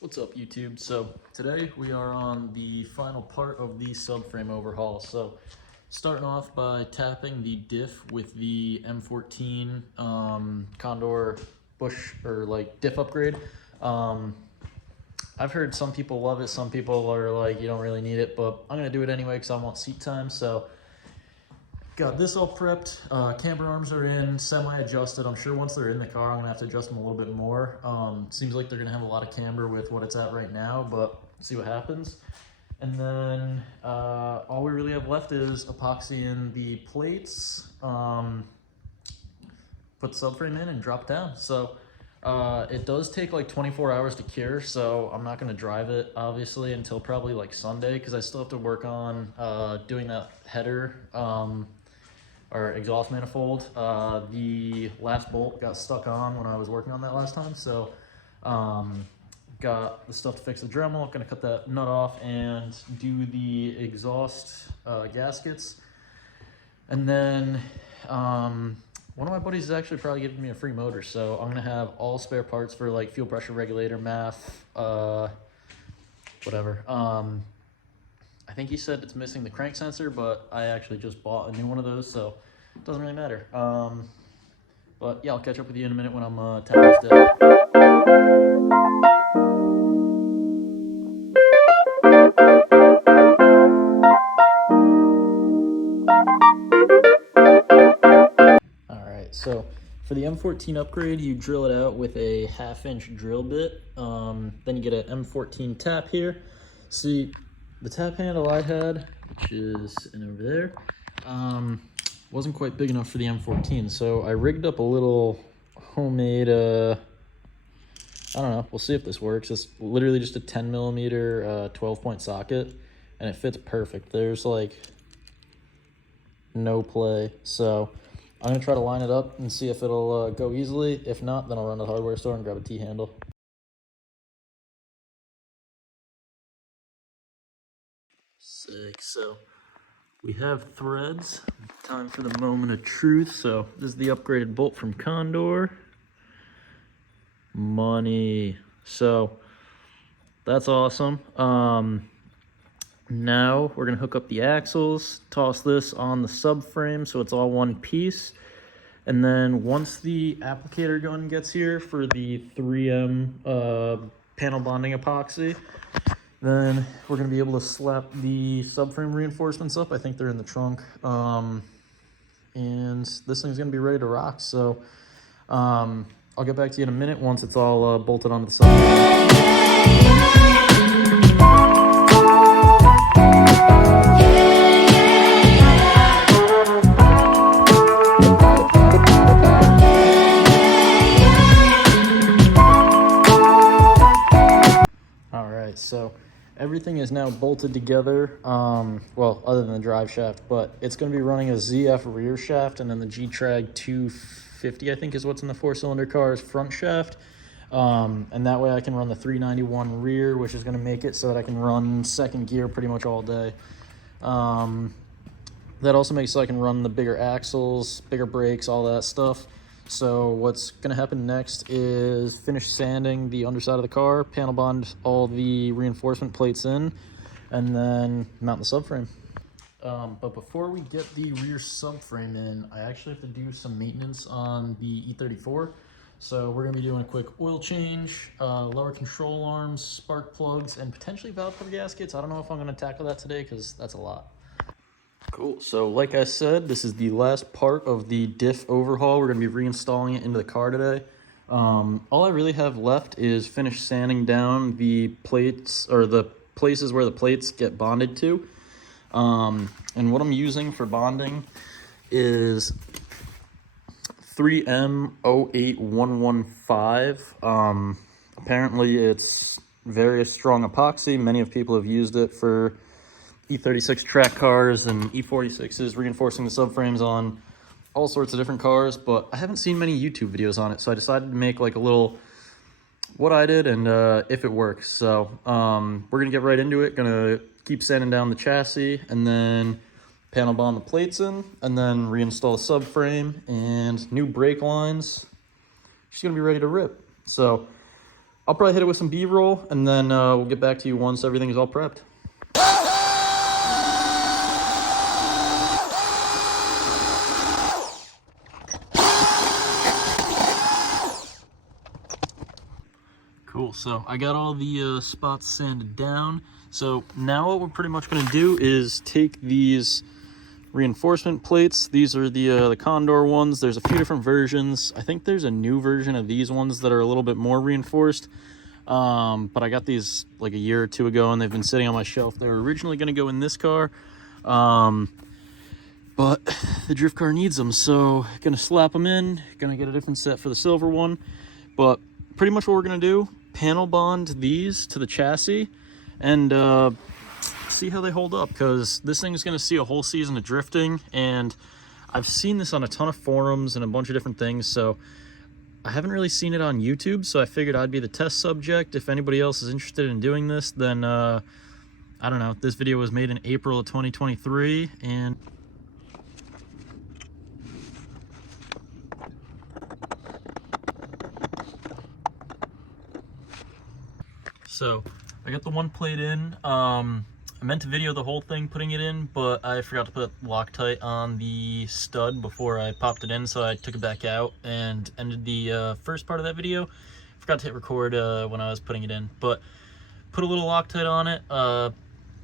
What's up, YouTube? So today we are on the final part of the subframe overhaul. So starting off by tapping the diff with the M14 Condor bush or like diff upgrade. I've heard some people love it, some people are like, you don't really need it, but I'm gonna do it anyway because I want seat time. So got this all prepped. Camber arms are in, semi-adjusted. I'm sure once they're in the car, I'm gonna have to adjust them a little bit more. Seems like they're gonna have a lot of camber with what it's at right now, but see what happens. And then all we really have left is epoxy in the plates, put the subframe in and drop down. So it does take like 24 hours to cure, so I'm not gonna drive it obviously until probably like Sunday because I still have to work on doing that header. Or exhaust manifold. The last bolt got stuck on when I was working on that last time, so got the stuff to fix the Dremel. Gonna cut that nut off and do the exhaust gaskets. And then one of my buddies is actually probably giving me a free motor, so I'm gonna have all spare parts for like fuel pressure regulator, MAF, whatever. I think he said it's missing the crank sensor, but I actually just bought a new one of those, so it doesn't really matter. But yeah, I'll catch up with you in a minute when I'm tapping this down. Alright, so for the M14 upgrade, you drill it out with a 1/2-inch drill bit. Then you get an M14 tap here. See, the tap handle I had, which is in over there, wasn't quite big enough for the M14, so I rigged up a little homemade, I don't know, we'll see if this works. It's literally just a 10mm 12-point socket, and it fits perfect. There's like no play, so I'm gonna try to line it up and see if it'll go easily. If not, then I'll run to the hardware store and grab a T-handle. Sick. So we have threads. Time for the moment of truth. So this is the upgraded bolt from Condor. Money. So that's awesome. Now we're gonna hook up the axles, toss this on the subframe so it's all one piece. And then once the applicator gun gets here for the 3M panel bonding epoxy, then we're gonna be able to slap the subframe reinforcements up. I think they're in the trunk. And this thing's gonna be ready to rock. So I'll get back to you in a minute once it's all bolted onto the subframe. So everything is now bolted together, well, other than the drive shaft, but it's going to be running a ZF rear shaft, and then the G-Trag 250, I think is what's in the 4-cylinder car's front shaft. And that way I can run the 391 rear, which is going to make it so that I can run second gear pretty much all day. That also makes it so I can run the bigger axles, bigger brakes, all that stuff. So what's going to happen next is finish sanding the underside of the car, panel bond all the reinforcement plates in, and then mount the subframe. But before we get the rear subframe in, I actually have to do some maintenance on the E34. So we're going to be doing a quick oil change, lower control arms, spark plugs, and potentially valve cover gaskets. I don't know if I'm going to tackle that today because that's a lot. Cool. So like I said, this is the last part of the diff overhaul. We're going to be reinstalling it into the car today. All I really have left is finish sanding down the plates, or the places where the plates get bonded to. And what I'm using for bonding is 3M 08115. Apparently it's very strong epoxy. Many of people have used it for E36 track cars and E46s, reinforcing the subframes on all sorts of different cars, but I haven't seen many YouTube videos on it, so I decided to make like a little what I did and if it works. So we're gonna get right into it. Gonna keep sanding down the chassis and then panel bond the plates in, and then reinstall the subframe and new brake lines. She's gonna be ready to rip. So I'll probably hit it with some B-roll, and then we'll get back to you once everything is all prepped. Cool, so I got all the spots sanded down. So now what we're pretty much going to do is take these reinforcement plates. These are the Condor ones. There's a few different versions. I think there's a new version of these ones that are a little bit more reinforced. But I got these like a year or two ago, and they've been sitting on my shelf. They were originally going to go in this car, but the drift car needs them, so gonna slap them in. Gonna get a different set for the silver one. But pretty much what we're gonna do, panel bond these to the chassis and see how they hold up, because this thing is going to see a whole season of drifting, and I've seen this on a ton of forums and a bunch of different things, so I haven't really seen it on YouTube, so I figured I'd be the test subject. If anybody else is interested in doing this, then I don't know. This video was made in April of 2023, and so I got the one plate in. I meant to video the whole thing putting it in, but I forgot to put Loctite on the stud before I popped it in, so I took it back out and ended the first part of that video. Forgot to hit record when I was putting it in, but put a little Loctite on it,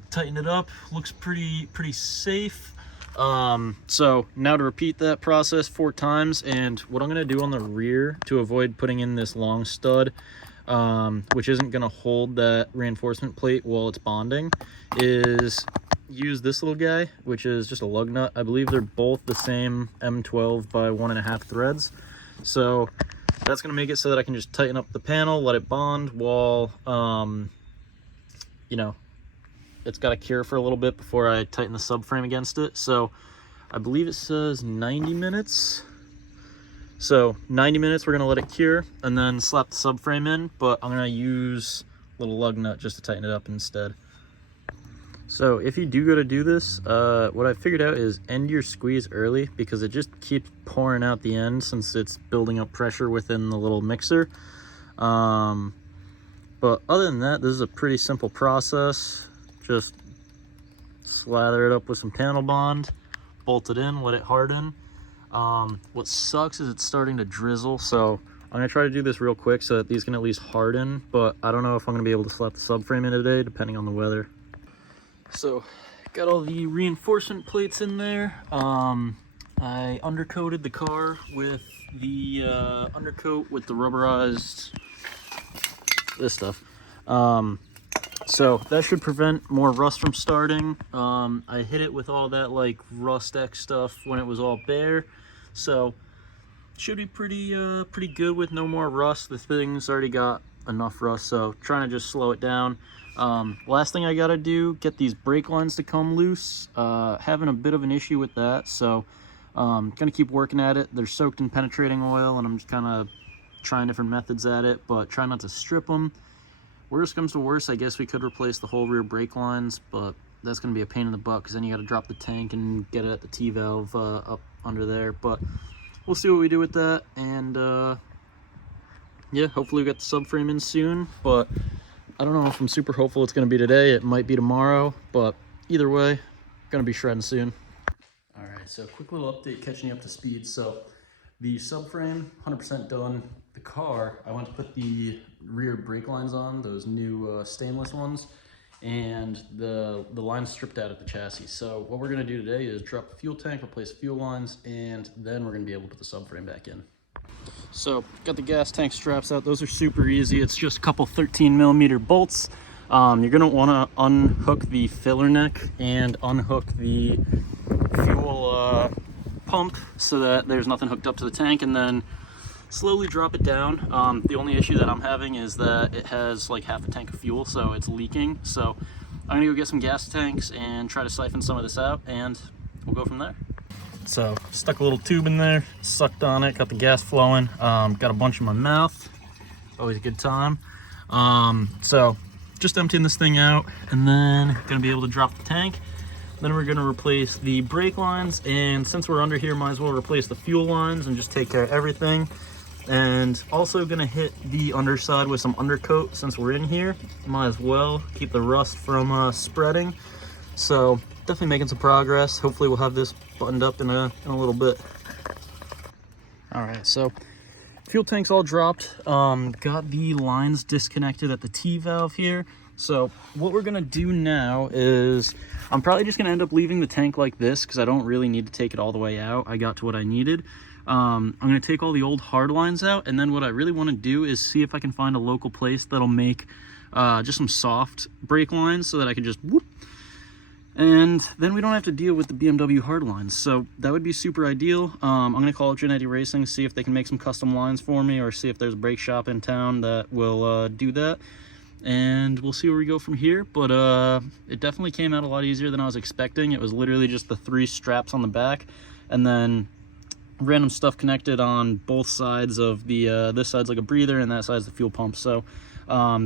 tightened it up, looks pretty safe. So now to repeat that process 4 times, and what I'm going to do on the rear to avoid putting in this long stud, which isn't going to hold that reinforcement plate while it's bonding, is use this little guy, which is just a lug nut. I believe they're both the same M12 by 1.5 threads. So that's going to make it so that I can just tighten up the panel, let it bond while, you know, it's got to cure for a little bit before I tighten the subframe against it. So I believe it says 90 minutes. So 90 minutes, we're going to let it cure and then slap the subframe in, but I'm going to use a little lug nut just to tighten it up instead. So if you do go to do this, what I figured out is end your squeeze early, because it just keeps pouring out the end since it's building up pressure within the little mixer. But other than that, this is a pretty simple process. Just slather it up with some panel bond, bolt it in, let it harden. What sucks is it's starting to drizzle, so I'm going to try to do this real quick so that these can at least harden, but I don't know if I'm going to be able to slap the subframe in today, depending on the weather. So, got all the reinforcement plates in there. I undercoated the car with the undercoat with the rubberized, this stuff. So that should prevent more rust from starting. I hit it with all that like Rust X stuff when it was all bare, so should be pretty good with no more rust. The thing's already got enough rust, so trying to just slow it down. Last thing I gotta do, get these brake lines to come loose. Having a bit of an issue with that, so gonna keep working at it. They're soaked in penetrating oil, and I'm just kind of trying different methods at it, but try not to strip them. Worst comes to worst, I guess we could replace the whole rear brake lines, but that's going to be a pain in the butt, because then you got to drop the tank and get it at the T-valve up under there. But we'll see what we do with that, and yeah, hopefully we get the subframe in soon, but I don't know if I'm super hopeful it's going to be today. It might be tomorrow, but either way, going to be shredding soon. All right, so quick little update catching you up to speed. So the subframe, 100% done. The car, I went to put the rear brake lines on, those new stainless ones, and the lines stripped out of the chassis. So what we're going to do today is drop the fuel tank, replace the fuel lines, and then we're going to be able to put the subframe back in. So got the gas tank straps out. Those are super easy. It's just a couple 13mm bolts. You're going to want to unhook the filler neck and unhook the fuel pump so that there's nothing hooked up to the tank, and then slowly drop it down. The only issue that I'm having is that it has like half a tank of fuel, so it's leaking. So I'm gonna go get some gas tanks and try to siphon some of this out, and we'll go from there. So stuck a little tube in there, sucked on it, got the gas flowing, got a bunch in my mouth, always a good time. So just emptying this thing out, and then gonna be able to drop the tank. Then we're gonna replace the brake lines, and since we're under here, might as well replace the fuel lines and just take care of everything. And also gonna hit the underside with some undercoat since we're in here. Might as well keep the rust from spreading. So definitely making some progress. Hopefully we'll have this buttoned up in a little bit. All right, so fuel tank's all dropped. Got the lines disconnected at the T valve here. So what we're gonna do now is I'm probably just gonna end up leaving the tank like this because I don't really need to take it all the way out. I got to what I needed. I'm gonna take all the old hard lines out, and then what I really want to do is see if I can find a local place that'll make just some soft brake lines so that I can just whoop, and then we don't have to deal with the BMW hard lines. So that would be super ideal. I'm gonna call up Genetti Racing, see if they can make some custom lines for me, or see if there's a brake shop in town that will do that, and we'll see where we go from here. But it definitely came out a lot easier than I was expecting. It was literally just the 3 straps on the back, and then random stuff connected on both sides of the this side's like a breather and that side's the fuel pump. So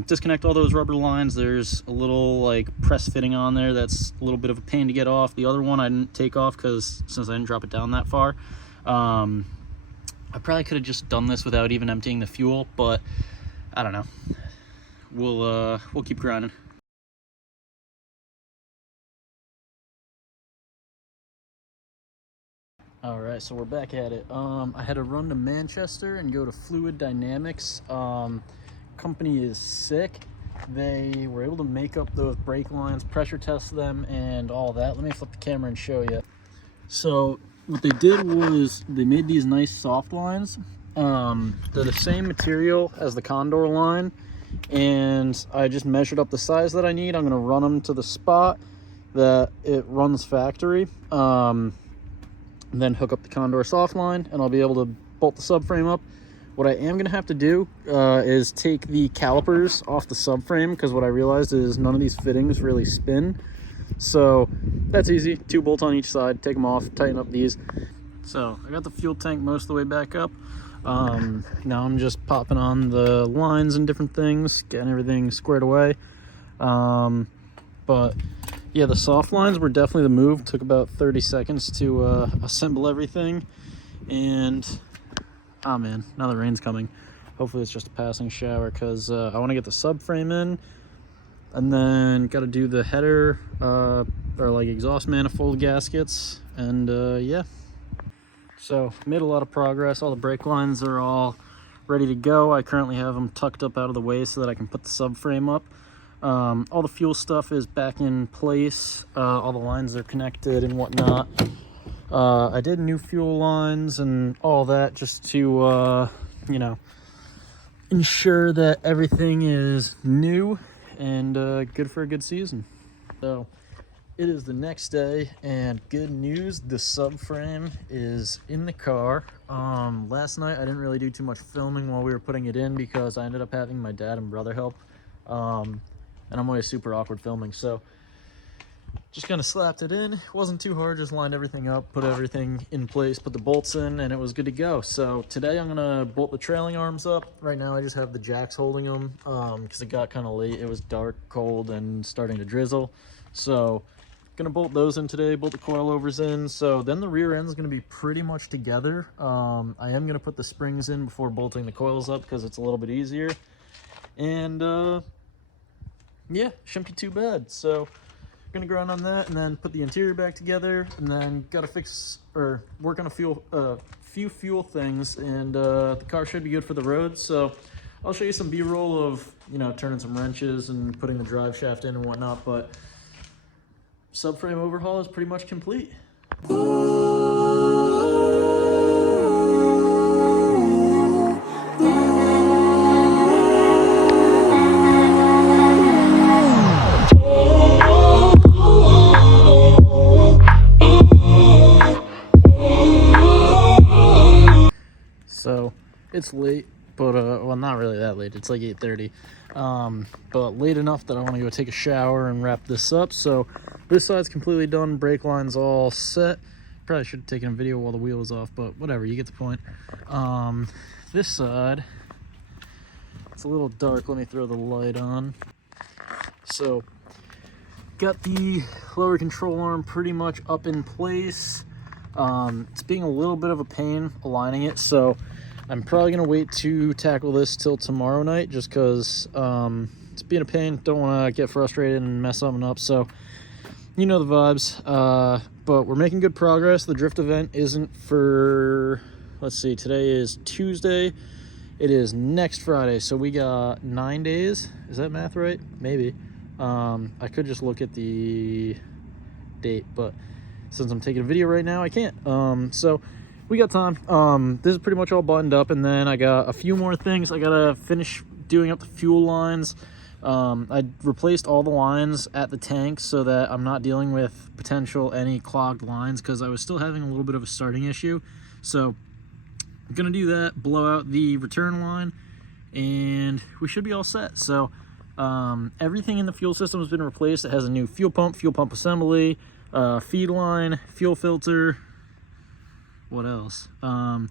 disconnect all those rubber lines. There's a little like press fitting on there that's a little bit of a pain to get off. The other one I didn't take off because since I didn't drop it down that far, I probably could have just done this without even emptying the fuel, but I don't know. We'll keep grinding. All right, so we're back at it. I had to run to Manchester and go to Fluid Dynamics. Company is sick. They were able to make up those brake lines, pressure test them, and all that. Let me flip the camera and show you. So what they did was they made these nice soft lines. They're the same material as the Condor line, and I just measured up the size that I need. I'm gonna run them to the spot that it runs factory. And then hook up the Condor soft line, and I'll be able to bolt the subframe up. What I am going to have to do is take the calipers off the subframe, because what I realized is none of these fittings really spin. So that's easy. 2 bolts on each side, take them off, tighten up these. So I got the fuel tank most of the way back up. Now I'm just popping on the lines and different things, getting everything squared away. But yeah, the soft lines were definitely the move. Took about 30 seconds to assemble everything. And oh man, now the rain's coming. Hopefully it's just a passing shower, because I want to get the subframe in, and then got to do the header or like exhaust manifold gaskets, and yeah. So made a lot of progress. All the brake lines are all ready to go. I currently have them tucked up out of the way so that I can put the subframe up. All the fuel stuff is back in place. All the lines are connected and whatnot. I did new fuel lines and all that just to, you know, ensure that everything is new and good for a good season. So it is the next day, and good news, the subframe is in the car. Last night I didn't really do too much filming while we were putting it in because I ended up having my dad and brother help. And I'm always super awkward filming, so just kind of slapped it in. It wasn't too hard, just lined everything up, put everything in place, put the bolts in, and it was good to go. So today I'm gonna bolt the trailing arms up. Right now I just have the jacks holding them because it got kind of late. It was dark, cold, and starting to drizzle. So gonna bolt those in today, bolt the coilovers in. So then the rear end is gonna be pretty much together. I am gonna put the springs in before bolting the coils up because it's a little bit easier. And yeah, shouldn't be too bad. So gonna grind on that and then put the interior back together, and then gotta fix or work on a few fuel things, and the car should be good for the road. So I'll show you some B-roll of, you know, turning some wrenches and putting the drive shaft in and whatnot, but subframe overhaul is pretty much complete. So it's late, but well, not really that late. It's like 8:30, but late enough that I want to go take a shower and wrap this up. So this side's completely done. Brake line's all set. Probably should have taken a video while the wheel was off, but whatever, you get the point. This side, it's a little dark. Let me throw the light on. So got the lower control arm pretty much up in place. It's being a little bit of a pain aligning it, so I'm probably gonna wait to tackle this till tomorrow night, just because it's being a pain. Don't want to get frustrated and mess something up, so you know the vibes. But we're making good progress. The drift event isn't for, let's see, today is Tuesday. It is next Friday, so we got 9 days. Is that math right? Maybe. I could just look at the date, but since I'm taking a video right now, I can't. So we got time. This is pretty much all buttoned up, and then I got a few more things. I gotta finish doing up the fuel lines. I replaced all the lines at the tank so that I'm not dealing with any clogged lines, because I was still having a little bit of a starting issue. So I'm gonna do that, blow out the return line, and we should be all set. So everything in the fuel system has been replaced. It has a new fuel pump assembly, feed line, fuel filter. What else? I'm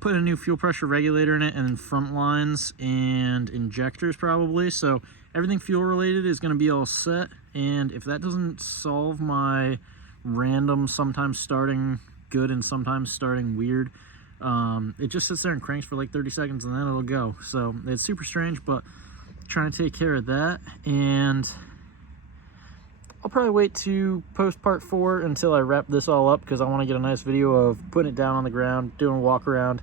putting a new fuel pressure regulator in it, and front lines and injectors probably. So everything fuel related is going to be all set. And if that doesn't solve my random sometimes starting good and sometimes starting weird, it just sits there and cranks for like 30 seconds and then it'll go. So it's super strange, but trying to take care of that. And I'll probably wait to post part 4 until I wrap this all up, because I want to get a nice video of putting it down on the ground, doing a walk around,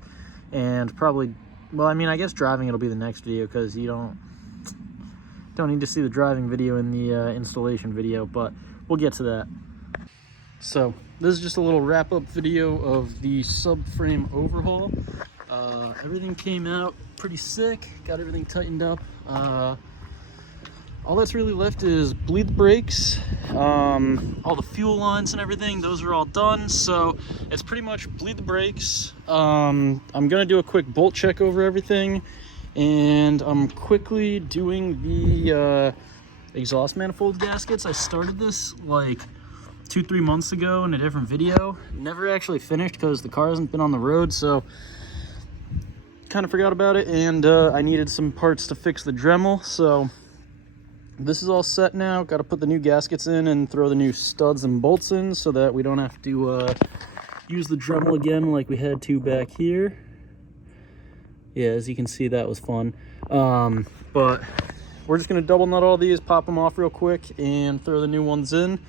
and probably, well, I mean, I guess driving it'll be the next video, because you don't need to see the driving video in the installation video, but we'll get to that. So this is just a little wrap-up video of the subframe overhaul. Everything came out pretty sick, got everything tightened up. All that's really left is bleed the brakes, all the fuel lines and everything, those are all done. So it's pretty much bleed the brakes. I'm gonna do a quick bolt check over everything, and I'm quickly doing the exhaust manifold gaskets. I started this like 2-3 months ago in a different video. Never actually finished because the car hasn't been on the road, so kind of forgot about it, and I needed some parts to fix the Dremel, so this is all set now. Got to put the new gaskets in and throw the new studs and bolts in so that we don't have to use the Dremel again like we had to back here. Yeah, as you can see, that was fun. But we're just going to double nut all these, pop them off real quick, and throw the new ones in.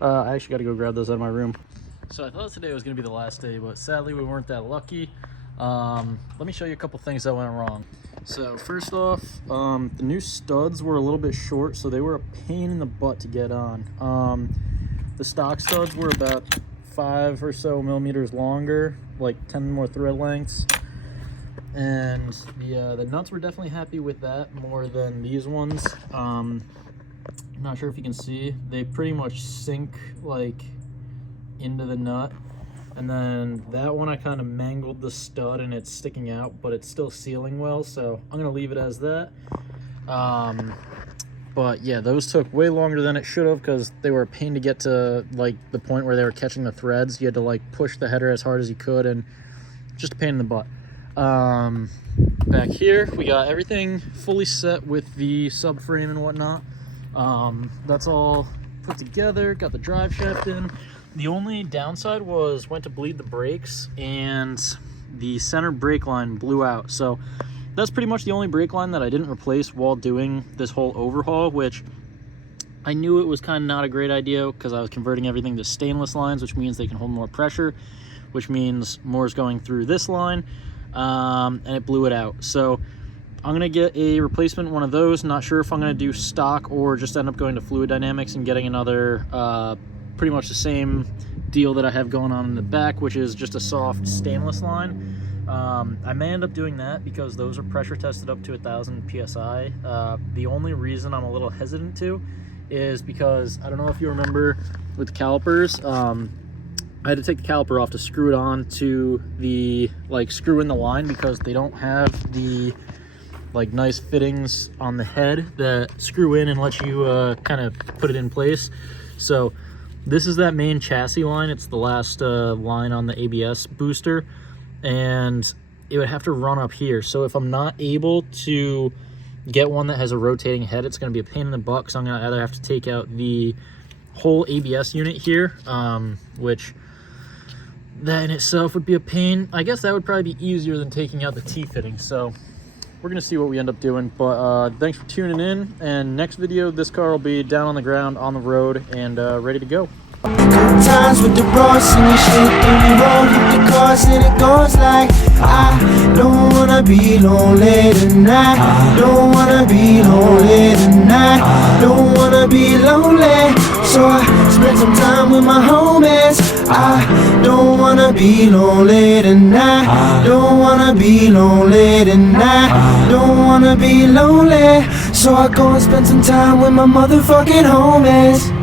I actually got to go grab those out of my room. So I thought today was going to be the last day, but sadly we weren't that lucky. Let me show you a couple things that went wrong. So first off, the new studs were a little bit short, so they were a pain in the butt to get on. The stock studs were about 5 or so millimeters longer, like 10 more thread lengths, and the nuts were definitely happy with that more than these ones. I'm not sure if you can see, they pretty much sink like into the nut. And then that one I kind of mangled the stud and it's sticking out, but it's still sealing well, so I'm gonna leave it as that. But yeah, those took way longer than it should have, because they were a pain to get to like the point where they were catching the threads. You had to like push the header as hard as you could, and just a pain in the butt. Back here we got everything fully set with the subframe and whatnot. That's all put together, got the drive shaft in. The only downside was went to bleed the brakes, and the center brake line blew out. So that's pretty much the only brake line that I didn't replace while doing this whole overhaul, which I knew it was kind of not a great idea, because I was converting everything to stainless lines, which means they can hold more pressure, which means more is going through this line, and it blew it out. So I'm gonna get a replacement one of those. Not sure if I'm gonna do stock or just end up going to Fluid Dynamics and getting another pretty much the same deal that I have going on in the back, which is just a soft stainless line. I may end up doing that because those are pressure tested up to 1000 psi. The only reason I'm a little hesitant to is because, I don't know if you remember with the calipers, I had to take the caliper off to screw it on to the, like, screw in the line, because they don't have the like nice fittings on the head that screw in and let you kind of put it in place. So this is that main chassis line. It's the last line on the ABS booster, and it would have to run up here. So if I'm not able to get one that has a rotating head, it's going to be a pain in the butt, because I'm going to either have to take out the whole ABS unit here, which That in itself would be a pain. I guess that would probably be easier than taking out the T-fitting, so we're gonna see what we end up doing. But thanks for tuning in, and next video this car will be down on the ground on the road and ready to go. Times with the bros and the shit, and we roll with the cars and it goes like, I don't wanna be lonely tonight. Don't wanna be lonely tonight. Don't wanna be lonely, so I spend some time with my homies. I don't wanna be lonely tonight. Don't wanna be lonely tonight. Don't wanna be lonely, so I go and spend some time with my motherfucking homies.